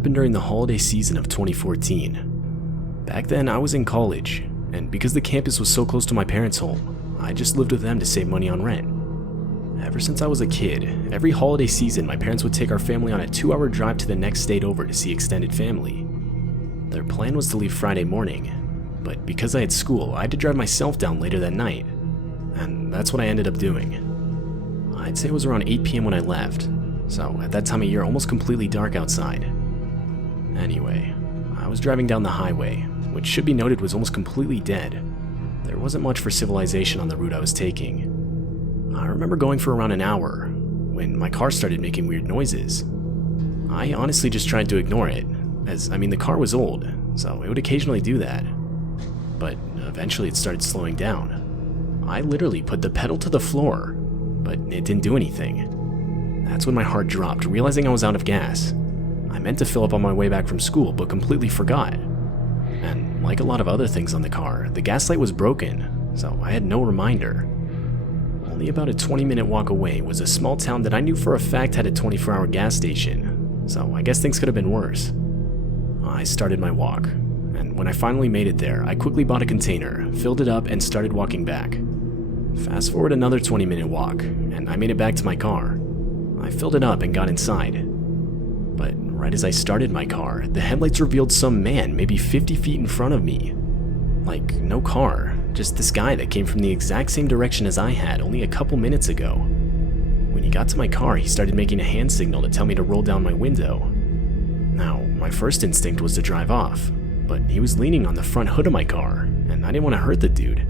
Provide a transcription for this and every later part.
happened during the holiday season of 2014. Back then, I was in college, and because the campus was so close to my parents' home, I just lived with them to save money on rent. Ever since I was a kid, every holiday season my parents would take our family on a 2-hour drive to the next state over to see extended family. Their plan was to leave Friday morning, but because I had school, I had to drive myself down later that night, and that's what I ended up doing. I'd say it was around 8 p.m. when I left, so at that time of year almost completely dark outside. Anyway, I was driving down the highway, which should be noted was almost completely dead. There wasn't much for civilization on the route I was taking. I remember going for around an hour when my car started making weird noises. I honestly just tried to ignore it, as the car was old, so it would occasionally do that. But eventually it started slowing down. I literally put the pedal to the floor, but it didn't do anything. That's when my heart dropped, realizing I was out of gas. I meant to fill up on my way back from school, but completely forgot. And like a lot of other things on the car, the gas light was broken, so I had no reminder. Only about a 20-minute walk away was a small town that I knew for a fact had a 24-hour gas station, so I guess things could have been worse. I started my walk, and when I finally made it there, I quickly bought a container, filled it up, and started walking back. Fast forward another 20-minute walk, and I made it back to my car. I filled it up and got inside. But right as I started my car, the headlights revealed some man maybe 50 feet in front of me. Like, no car, just this guy that came from the exact same direction as I had only a couple minutes ago. When he got to my car, he started making a hand signal to tell me to roll down my window. Now, my first instinct was to drive off, but he was leaning on the front hood of my car, and I didn't want to hurt the dude.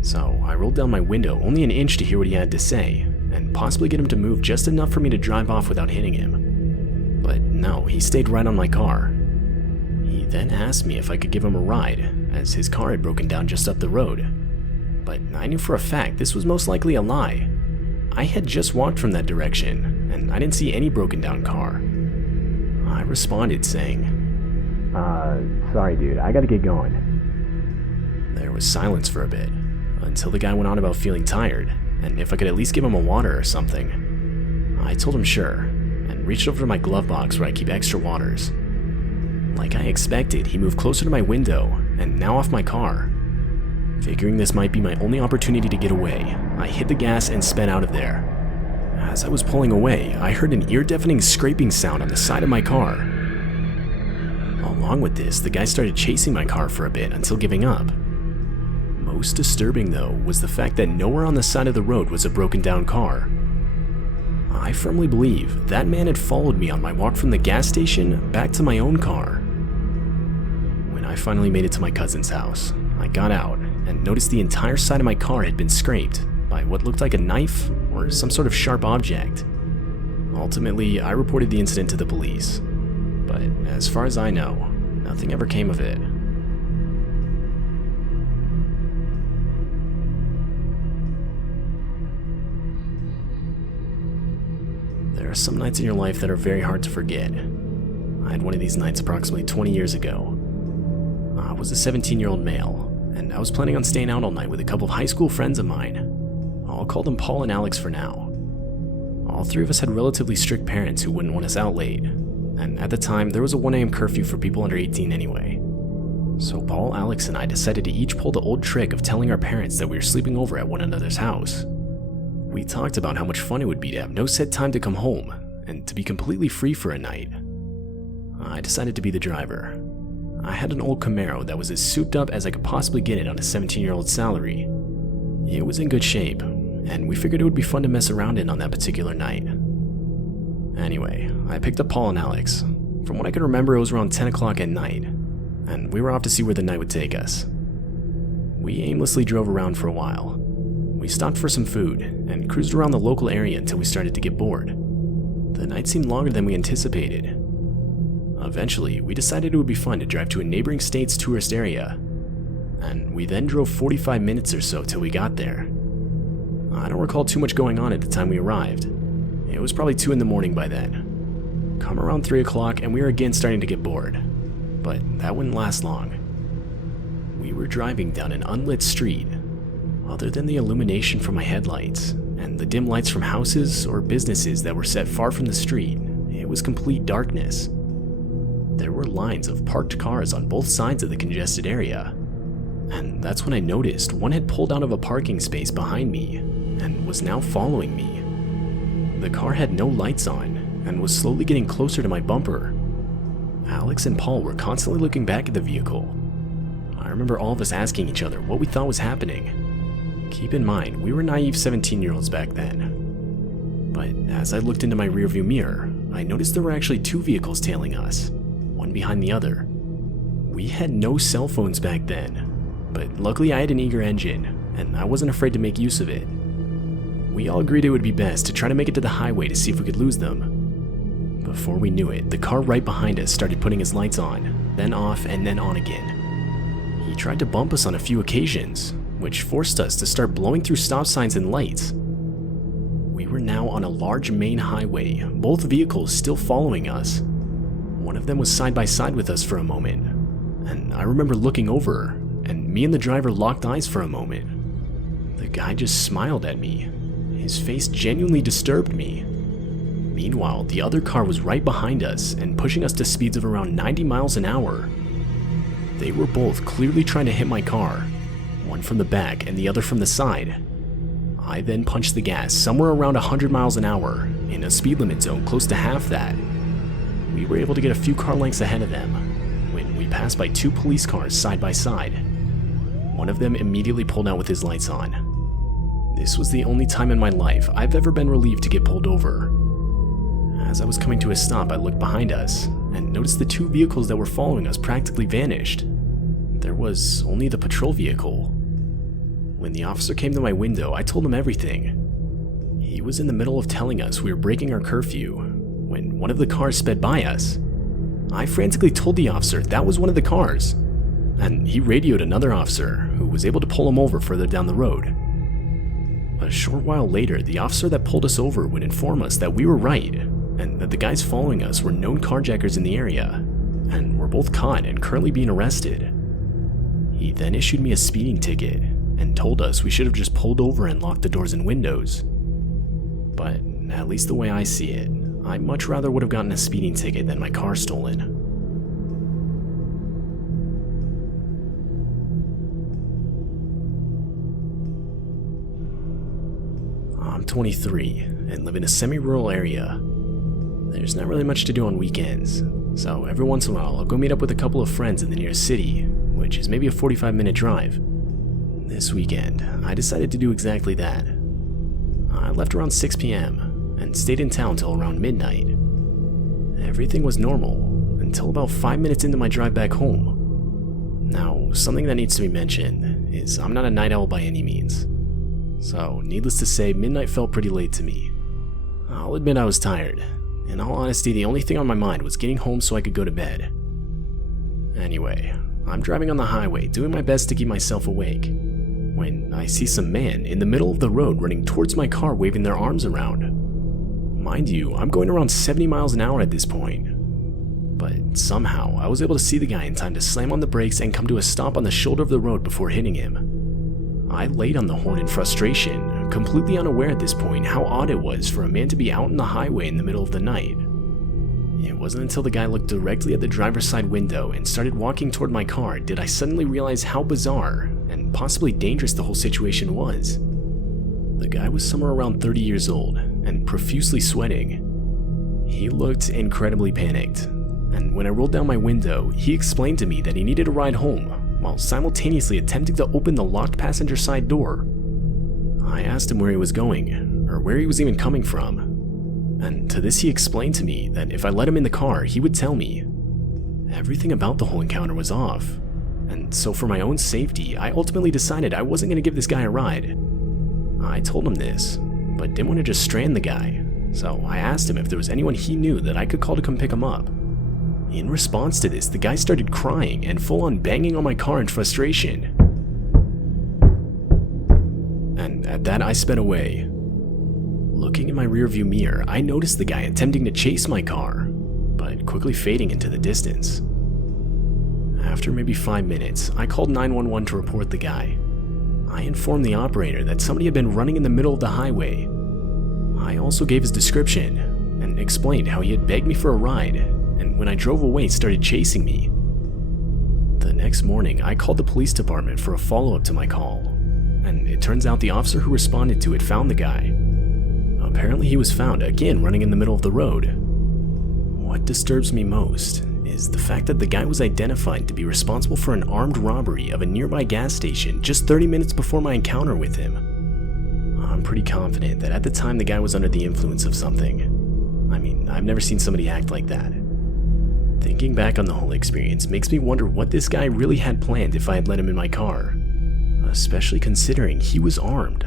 So I rolled down my window only an inch to hear what he had to say, and possibly get him to move just enough for me to drive off without hitting him. But no, he stayed right on my car. He then asked me if I could give him a ride, as his car had broken down just up the road. But I knew for a fact this was most likely a lie. I had just walked from that direction, and I didn't see any broken down car. I responded saying, sorry dude, I gotta get going. There was silence for a bit, until the guy went on about feeling tired, and if I could at least give him a water or something. I told him sure, and reached over to my glove box where I keep extra waters. Like I expected, he moved closer to my window, and now off my car. Figuring this might be my only opportunity to get away, I hit the gas and sped out of there. As I was pulling away, I heard an ear-deafening scraping sound on the side of my car. Along with this, the guy started chasing my car for a bit until giving up. Most disturbing, though, was the fact that nowhere on the side of the road was a broken down car. I firmly believe that man had followed me on my walk from the gas station back to my own car. When I finally made it to my cousin's house, I got out and noticed the entire side of my car had been scraped by what looked like a knife or some sort of sharp object. Ultimately, I reported the incident to the police, but as far as I know, nothing ever came of it. There are some nights in your life that are very hard to forget. I had one of these nights approximately 20 years ago. I was a 17-year-old male, and I was planning on staying out all night with a couple of high school friends of mine. I'll call them Paul and Alex for now. All three of us had relatively strict parents who wouldn't want us out late, and at the time there was a 1 a.m. curfew for people under 18 anyway. So Paul, Alex, and I decided to each pull the old trick of telling our parents that we were sleeping over at one another's house. We talked about how much fun it would be to have no set time to come home, and to be completely free for a night. I decided to be the driver. I had an old Camaro that was as souped up as I could possibly get it on a 17-year-old salary. It was in good shape, and we figured it would be fun to mess around in on that particular night. Anyway, I picked up Paul and Alex. From what I could remember, it was around 10 o'clock at night, and we were off to see where the night would take us. We aimlessly drove around for a while. We stopped for some food, and cruised around the local area until we started to get bored. The night seemed longer than we anticipated. Eventually, we decided it would be fun to drive to a neighboring state's tourist area, and we then drove 45 minutes or so till we got there. I don't recall too much going on at the time we arrived. It was probably 2 in the morning by then. Come around 3 o'clock and we were again starting to get bored, but that wouldn't last long. We were driving down an unlit street. Other than the illumination from my headlights and the dim lights from houses or businesses that were set far from the street, it was complete darkness. There were lines of parked cars on both sides of the congested area. And that's when I noticed one had pulled out of a parking space behind me and was now following me. The car had no lights on and was slowly getting closer to my bumper. Alex and Paul were constantly looking back at the vehicle. I remember all of us asking each other what we thought was happening. Keep in mind, we were naive 17-year-olds back then. But as I looked into my rearview mirror, I noticed there were actually two vehicles tailing us, one behind the other. We had no cell phones back then, but luckily I had an eager engine, and I wasn't afraid to make use of it. We all agreed it would be best to try to make it to the highway to see if we could lose them. Before we knew it, the car right behind us started putting his lights on, then off, and then on again. He tried to bump us on a few occasions, which forced us to start blowing through stop signs and lights. We were now on a large main highway, both vehicles still following us. One of them was side by side with us for a moment, and I remember looking over, and me and the driver locked eyes for a moment. The guy just smiled at me. His face genuinely disturbed me. Meanwhile, the other car was right behind us and pushing us to speeds of around 90 miles an hour. They were both clearly trying to hit my car, one from the back and the other from the side. I then punched the gas somewhere around 100 miles an hour, in a speed limit zone close to half that. We were able to get a few car lengths ahead of them, when we passed by two police cars side by side. One of them immediately pulled out with his lights on. This was the only time in my life I've ever been relieved to get pulled over. As I was coming to a stop, I looked behind us and noticed the two vehicles that were following us practically vanished. There was only the patrol vehicle. When the officer came to my window, I told him everything. He was in the middle of telling us we were breaking our curfew when one of the cars sped by us. I frantically told the officer that was one of the cars, and he radioed another officer who was able to pull him over further down the road. A short while later, the officer that pulled us over would inform us that we were right, and that the guys following us were known carjackers in the area, and were both caught and currently being arrested. He then issued me a speeding ticket, and told us we should have just pulled over and locked the doors and windows. But at least the way I see it, I much rather would have gotten a speeding ticket than my car stolen. I'm 23 and live in a semi-rural area. There's not really much to do on weekends, so every once in a while I'll go meet up with a couple of friends in the nearest city, which is maybe a 45-minute drive. This weekend, I decided to do exactly that. I left around 6 p.m. and stayed in town till around midnight. Everything was normal until about 5 minutes into my drive back home. Now, something that needs to be mentioned is I'm not a night owl by any means. So, needless to say, midnight felt pretty late to me. I'll admit I was tired. In all honesty, the only thing on my mind was getting home so I could go to bed. Anyway, I'm driving on the highway, doing my best to keep myself awake, when I see some man in the middle of the road running towards my car waving their arms around. Mind you, I'm going around 70 miles an hour at this point. But somehow, I was able to see the guy in time to slam on the brakes and come to a stop on the shoulder of the road before hitting him. I laid on the horn in frustration, completely unaware at this point how odd it was for a man to be out on the highway in the middle of the night. It wasn't until the guy looked directly at the driver's side window and started walking toward my car did I suddenly realize how bizarre and possibly dangerous the whole situation was. The guy was somewhere around 30 years old and profusely sweating. He looked incredibly panicked, and when I rolled down my window, he explained to me that he needed a ride home while simultaneously attempting to open the locked passenger side door. I asked him where he was going, or where he was even coming from, and to this he explained to me that if I let him in the car, he would tell me. Everything about the whole encounter was off, and so for my own safety, I ultimately decided I wasn't going to give this guy a ride. I told him this, but didn't want to just strand the guy, so I asked him if there was anyone he knew that I could call to come pick him up. In response to this, the guy started crying and full-on banging on my car in frustration. And at that, I sped away. Looking in my rearview mirror, I noticed the guy attempting to chase my car, but quickly fading into the distance. After maybe 5 minutes, I called 911 to report the guy. I informed the operator that somebody had been running in the middle of the highway. I also gave his description and explained how he had begged me for a ride, and when I drove away started chasing me. The next morning, I called the police department for a follow-up to my call, and it turns out the officer who responded to it found the guy. Apparently he was found again running in the middle of the road. What disturbs me most is the fact that the guy was identified to be responsible for an armed robbery of a nearby gas station just 30 minutes before my encounter with him. I'm pretty confident that at the time the guy was under the influence of something. I mean, I've never seen somebody act like that. Thinking back on the whole experience makes me wonder what this guy really had planned if I had let him in my car, especially considering he was armed.